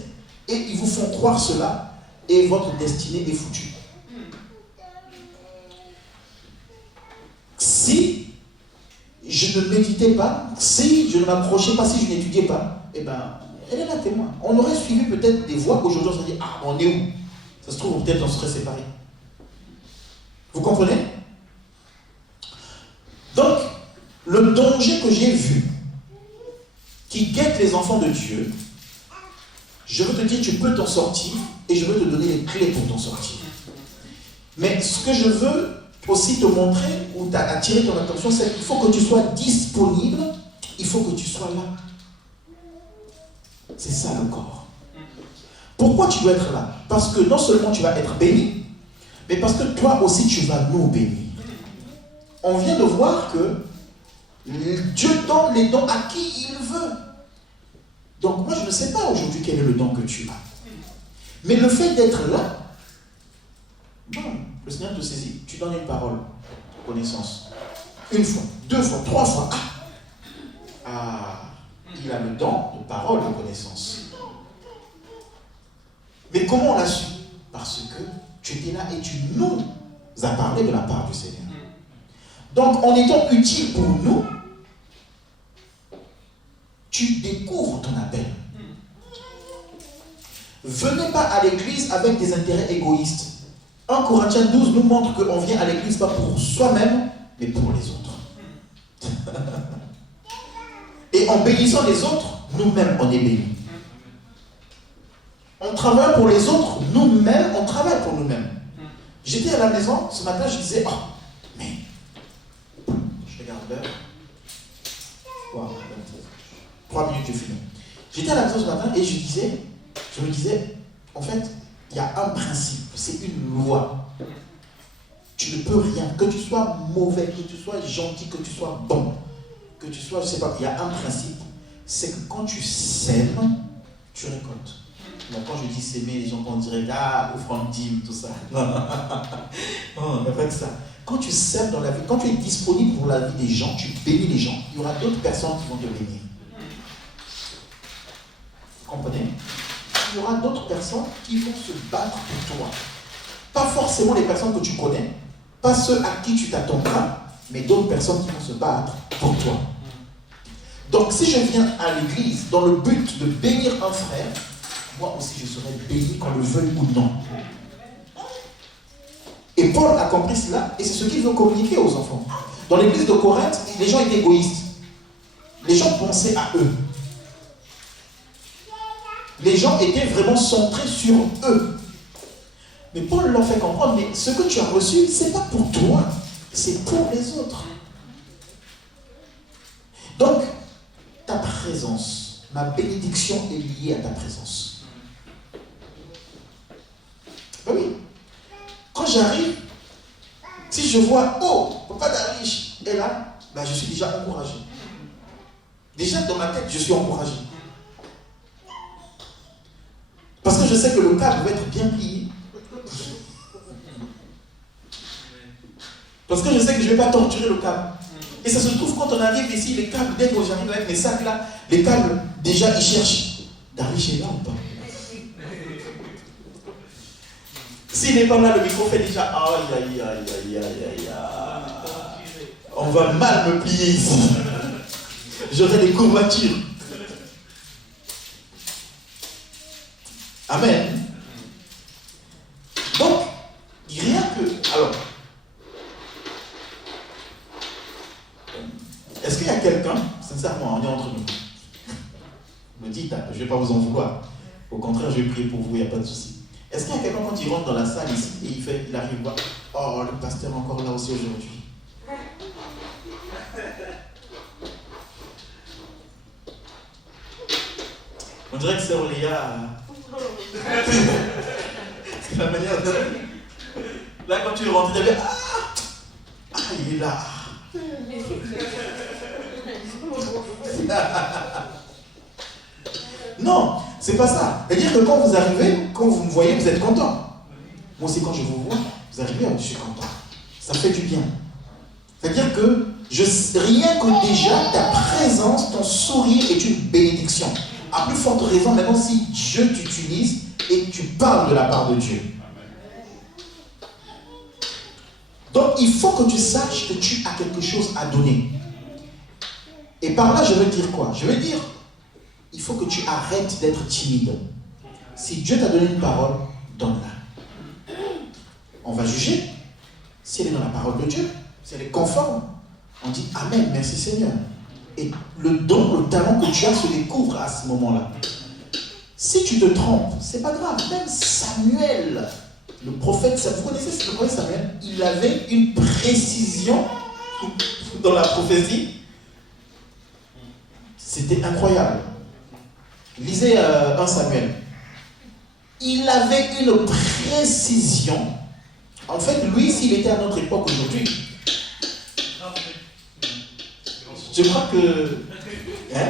et ils vous font croire cela, et votre destinée est foutue. Si je ne méditais pas, si je ne m'approchais pas, si je n'étudiais pas, eh bien, elle est là témoin. On aurait suivi peut-être des voies qu'aujourd'hui on se dit, ah, on est où? Ça se trouve, peut-être on serait séparés. Vous comprenez? Donc, le danger que j'ai vu, qui guette les enfants de Dieu, je veux te dire, tu peux t'en sortir, et je veux te donner les clés pour t'en sortir. Mais ce que je veux aussi te montrer, ou attirer ton attention, c'est qu'il faut que tu sois disponible, il faut que tu sois là. C'est ça le corps. Pourquoi tu dois être là? Parce que non seulement tu vas être béni, mais parce que toi aussi tu vas nous bénir. On vient de voir que Dieu donne les dons à qui il veut. Donc moi je ne sais pas aujourd'hui quel est le don que tu as. Mais le fait d'être là, bon, le Seigneur te saisit, tu donnes une parole, connaissance. Une fois, deux fois, trois fois. Il a le don de parole de connaissance. Mais comment on l'a su? Parce que tu étais là et tu nous as parlé de la part du Seigneur. Donc en étant utile pour nous, tu découvres ton appel. Venez pas à l'église avec des intérêts égoïstes. 1 Corinthiens 12 nous montre qu'on vient à l'église pas pour soi-même, mais pour les autres. Et Et en bénissant les autres, nous-mêmes, on est bénis. On travaille pour les autres, nous-mêmes, on travaille pour nous-mêmes. J'étais à la maison, ce matin, je disais, oh, mais, je regarde l'heure. Wow, 3 minutes, je finis. J'étais à la maison ce matin et je me disais, en fait, il y a un principe, c'est une loi. Tu ne peux rien, que tu sois mauvais, que tu sois gentil, que tu sois bon, que tu sois, je ne sais pas, il y a un principe, c'est que quand tu sèmes, tu récoltes. Donc quand je dis s'aimer, les gens vont dire, ah, offrande dîme, tout ça. Non, il n'y a pas que ça. Quand tu sèmes dans la vie, quand tu es disponible pour la vie des gens, tu bénis les gens, il y aura d'autres personnes qui vont te bénir. Vous comprenez? Il y aura d'autres personnes qui vont se battre pour toi. Pas forcément les personnes que tu connais, pas ceux à qui tu t'attendras, mais d'autres personnes qui vont se battre pour toi. Donc si je viens à l'église dans le but de bénir un frère, moi aussi je serai béni qu'on le veuille ou non. Et Paul a compris cela, et c'est ce qu'il veut communiquer aux enfants. Dans l'église de Corinthe, les gens étaient égoïstes. Les gens pensaient à eux. Les gens étaient vraiment centrés sur eux. Mais Paul leur fait comprendre, mais ce que tu as reçu, ce n'est pas pour toi, c'est pour les autres. Donc, ta présence, ma bénédiction est liée à ta présence. Ben oui. Quand j'arrive, si je vois, oh, papa Darish est là, ben je suis déjà encouragé. Déjà dans ma tête, je suis encouragé. Parce que je sais que le câble va être bien plié. Parce que je sais que je ne vais pas torturer le câble. Et ça se trouve quand on arrive ici, les câbles, dès que j'arrive avec mes sacs là, les câbles, déjà ils cherchent. Darish est là ou pas? S'il n'est pas là, le micro fait déjà aïe aïe aïe aïe aïe aïe aïe. On va mal me plier ici. J'aurai des courbatures. Amen. Donc, rien que. Alors, est-ce qu'il y a quelqu'un, sincèrement, on est entre nous, me dites, je ne vais pas vous en vouloir. Au contraire, je vais prier pour vous, il n'y a pas de souci. Est-ce qu'il y a quelqu'un quand il rentre dans la salle ici et il arrive voir, oh, le pasteur est encore là aussi aujourd'hui. On dirait que c'est Oléa. C'est la manière de. Là, quand tu es rentré, tu dis, ah, il est là. Non, c'est pas ça. C'est-à-dire que quand vous arrivez, quand vous me voyez, vous êtes content. Moi aussi, quand je vous vois, vous arrivez, je suis content. Ça fait du bien. C'est-à-dire que rien que déjà, ta présence, ton sourire est une bénédiction. À plus forte raison, maintenant, si Dieu t'utilise et que tu parles de la part de Dieu. Donc, il faut que tu saches que tu as quelque chose à donner. Et par là, je veux dire quoi? Je veux dire, il faut que tu arrêtes d'être timide. Si Dieu t'a donné une parole, donne-la. On va juger si elle est dans la parole de Dieu, si elle est conforme. On dit Amen, merci Seigneur. Et le don, le talent que tu as se découvre à ce moment-là. Si tu te trompes, c'est pas grave. Même Samuel, le prophète, vous connaissez le prophète Samuel, il avait une précision dans la prophétie. C'était incroyable. Lisez 1 Samuel. Il avait une précision. En fait, lui, s'il était à notre époque aujourd'hui, je crois que,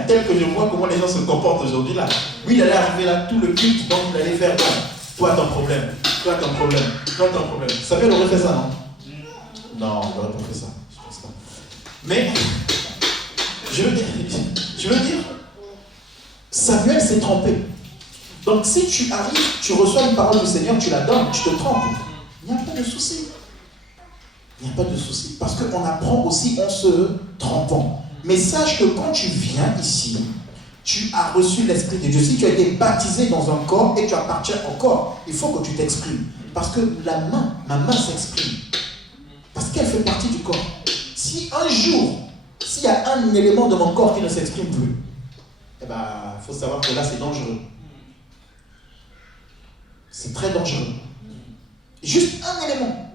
tel que je vois comment les gens se comportent aujourd'hui là, lui, il allait arriver là, tout le culte, donc il allait faire, toi ton problème, toi ton problème, toi ton problème. Samuel aurait fait ça, non? Non, il n'aurait pas fait ça, je pense pas. Mais, je veux dire, Samuel s'est trompé. Donc si tu arrives, tu reçois une parole du Seigneur, tu la donnes, tu te trompes, il n'y a pas de souci. Il n'y a pas de souci. Parce qu'on apprend aussi en se trompant. Mais sache que quand tu viens ici, tu as reçu l'Esprit de Dieu. Si tu as été baptisé dans un corps et tu appartiens au corps, il faut que tu t'exprimes. Parce que ma main s'exprime. Parce qu'elle fait partie du corps. Si un jour, s'il y a un élément de mon corps qui ne s'exprime plus, eh ben, il faut savoir que là, c'est dangereux. C'est très dangereux. Juste un élément.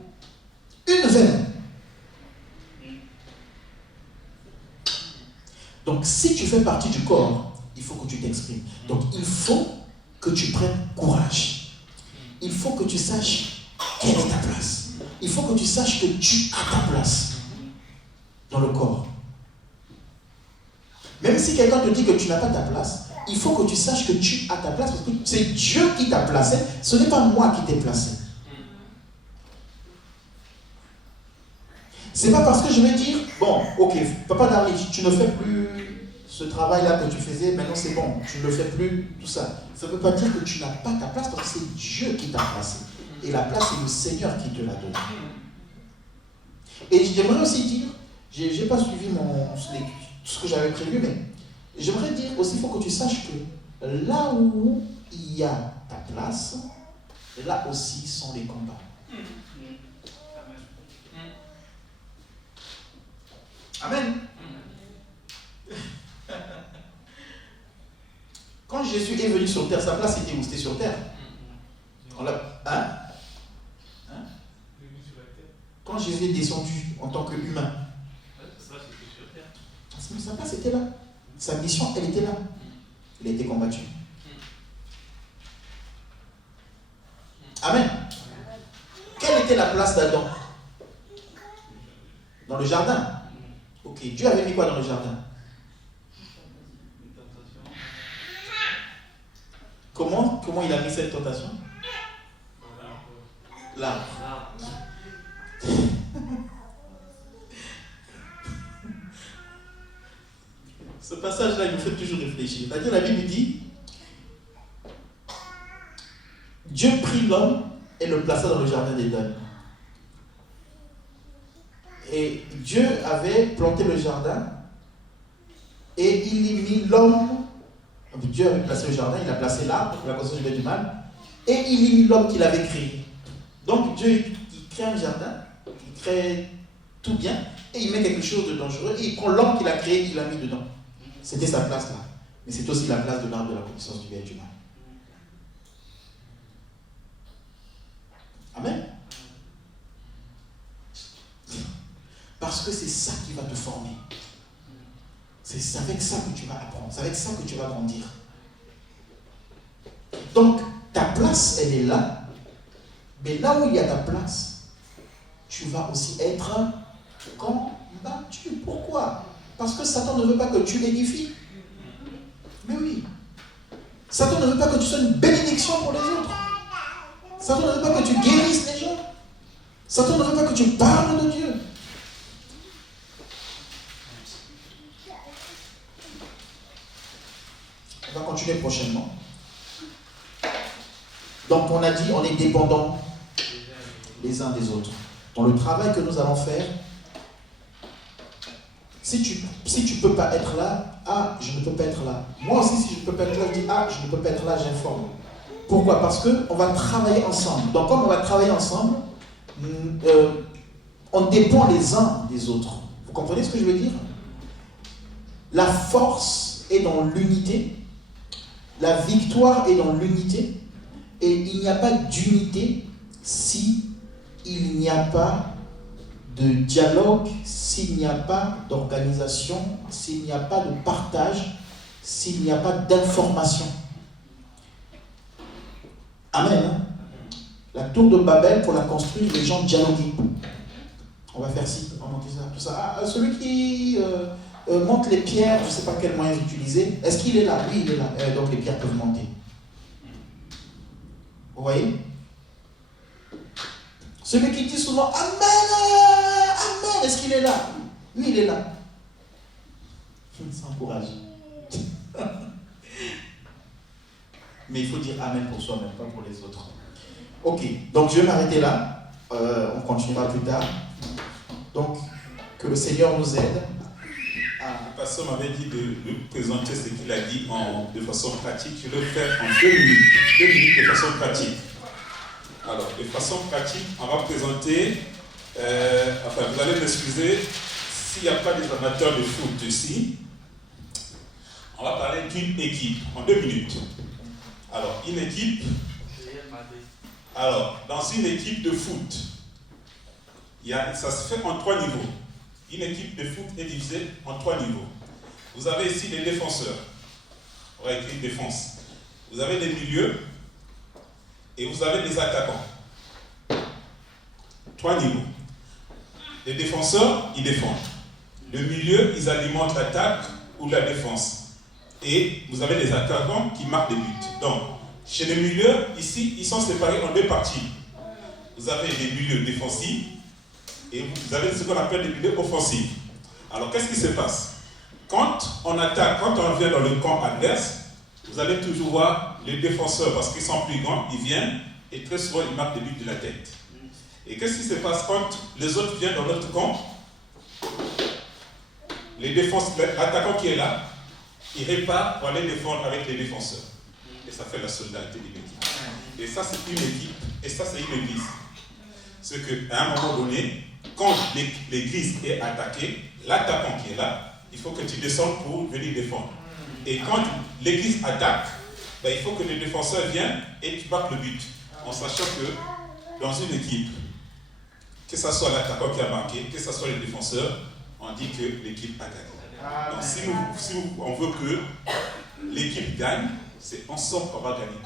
Une veine. Donc, si tu fais partie du corps, il faut que tu t'exprimes. Donc, il faut que tu prennes courage. Il faut que tu saches quelle est ta place. Il faut que tu saches que tu as ta place dans le corps. Même si quelqu'un te dit que tu n'as pas ta place, il faut que tu saches que tu as ta place parce que c'est Dieu qui t'a placé, ce n'est pas moi qui t'ai placé. C'est pas parce que je vais dire, bon, ok, papa Darly, tu ne fais plus ce travail-là que tu faisais, maintenant c'est bon, tu ne le fais plus, tout ça. Ça ne veut pas dire que tu n'as pas ta place parce que c'est Dieu qui t'a placé. Et la place, c'est le Seigneur qui te l'a donnée. Et j'aimerais aussi dire, je n'ai pas suivi ce que j'avais prévu, mais j'aimerais dire aussi, il faut que tu saches que là où il y a ta place, là aussi sont les combats. Amen. Quand Jésus est venu sur terre, sa place était où? C'était sur terre. Quand Jésus est descendu en tant qu'humain, sa place était là. Sa mission, elle était là. Il a été combattu. Amen. Quelle était la place d'Adam? Dans le jardin. Ok, Dieu avait mis quoi dans le jardin? Comment il a mis cette tentation? L'arbre. Ce passage-là, il me fait toujours réfléchir. C'est-à-dire, la Bible dit, Dieu prit l'homme et le plaça dans le jardin d'Éden. Et Dieu avait planté le jardin et il y mit l'homme. Dieu avait placé le jardin, il a placé l'arbre, la cause du mal, et il y mit l'homme qu'il avait créé. Donc Dieu, il crée un jardin, il crée tout bien, et il met quelque chose de dangereux, et il prend l'homme qu'il a créé, il l'a mis dedans. C'était sa place là. Mais c'est aussi la place de l'arbre de la connaissance du bien et du mal. Amen. Parce que c'est ça qui va te former. C'est avec ça que tu vas apprendre. C'est avec ça que tu vas grandir. Donc, ta place, elle est là. Mais là où il y a ta place, tu vas aussi être combattu. Pourquoi? Parce que Satan ne veut pas que tu édifies. Mais oui. Satan ne veut pas que tu sois une bénédiction pour les autres. Satan ne veut pas que tu guérisses les gens. Satan ne veut pas que tu parles de Dieu. On va continuer prochainement. Donc on a dit, on est dépendants les uns des autres. Dans le travail que nous allons faire, si tu ne peux pas être là, je ne peux pas être là. Moi aussi, si je ne peux pas être là, je dis, je ne peux pas être là, j'informe. Pourquoi? Parce qu'on va travailler ensemble. Donc comme on va travailler ensemble, on dépend les uns des autres. Vous comprenez ce que je veux dire? La force est dans l'unité. La victoire est dans l'unité. Et il n'y a pas d'unité si il n'y a pas de dialogue, s'il n'y a pas d'organisation, s'il n'y a pas de partage, s'il n'y a pas d'information. Amen. La tour de Babel, pour la construire, les gens dialoguaient. On va faire ci, on va monter ça, tout ça. Celui qui monte les pierres, je ne sais pas quel moyen utiliser. Est-ce qu'il est là? Oui, il est là. Donc les pierres peuvent monter. Vous voyez? Celui qui dit souvent Amen, Amen, est-ce qu'il est là? Oui, il est là. Ça encourage. Mais il faut dire Amen pour soi-même, pas pour les autres. Ok, donc je vais m'arrêter là. On continuera plus tard. Donc, que le Seigneur nous aide. Le pasteur m'avait dit de présenter ce qu'il a dit de façon pratique. Je vais le faire en 2 minutes. 2 minutes de façon pratique. Alors, de façon pratique, on va présenter, vous allez m'excuser s'il n'y a pas des amateurs de foot ici, on va parler d'une équipe en 2 minutes. Alors, une équipe. Alors, dans une équipe de foot, ça se fait en 3 niveaux. Une équipe de foot est divisée en 3 niveaux. Vous avez ici les défenseurs. On va écrire défense. Vous avez des milieux et vous avez des attaquants. 3 niveaux. Les défenseurs, ils défendent. Le milieu, ils alimentent l'attaque ou la défense. Et vous avez les attaquants qui marquent des buts. Donc, chez les milieux, ici, ils sont séparés en 2 parties. Vous avez des milieux défensifs et vous avez ce qu'on appelle des milieux offensifs. Alors, qu'est-ce qui se passe? Quand on attaque, quand on vient dans le camp adverse, vous allez toujours voir les défenseurs, parce qu'ils sont plus grands, ils viennent et très souvent ils marquent des buts de la tête. Et qu'est-ce qui se passe quand les autres viennent dans notre camp? L'attaquant qui est là, il répare pour aller défendre avec les défenseurs. Et ça fait la solidarité d'une équipe. Et ça, c'est une équipe, et ça, c'est une église. C'est qu'à un moment donné, quand l'église est attaquée, l'attaquant qui est là, il faut que tu descendes pour venir défendre. Et quand l'église attaque, il faut que les défenseurs viennent et tu marques le but. En sachant que dans une équipe, que ce soit l'attaquant qui a marqué, que ce soit les défenseurs, on dit que l'équipe a gagné. Donc si on veut que l'équipe gagne, c'est ensemble qu'on va gagner.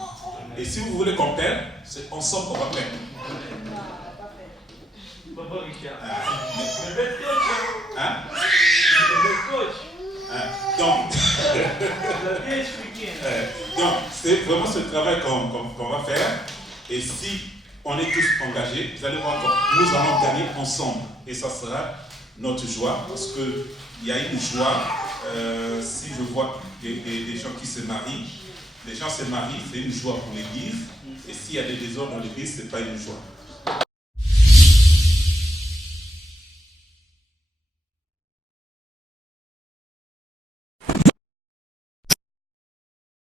Et si vous voulez qu'on perde, c'est ensemble qu'on va perdre. Donc, c'est vraiment ce travail qu'on va faire. Et si on est tous engagés, vous allez voir que nous allons gagner ensemble. Et ça sera notre joie, parce qu'il y a une joie. Si je vois des gens qui se marient, les gens se marient, c'est une joie pour l'église. Et s'il y a des désordres dans l'église, ce n'est pas une joie.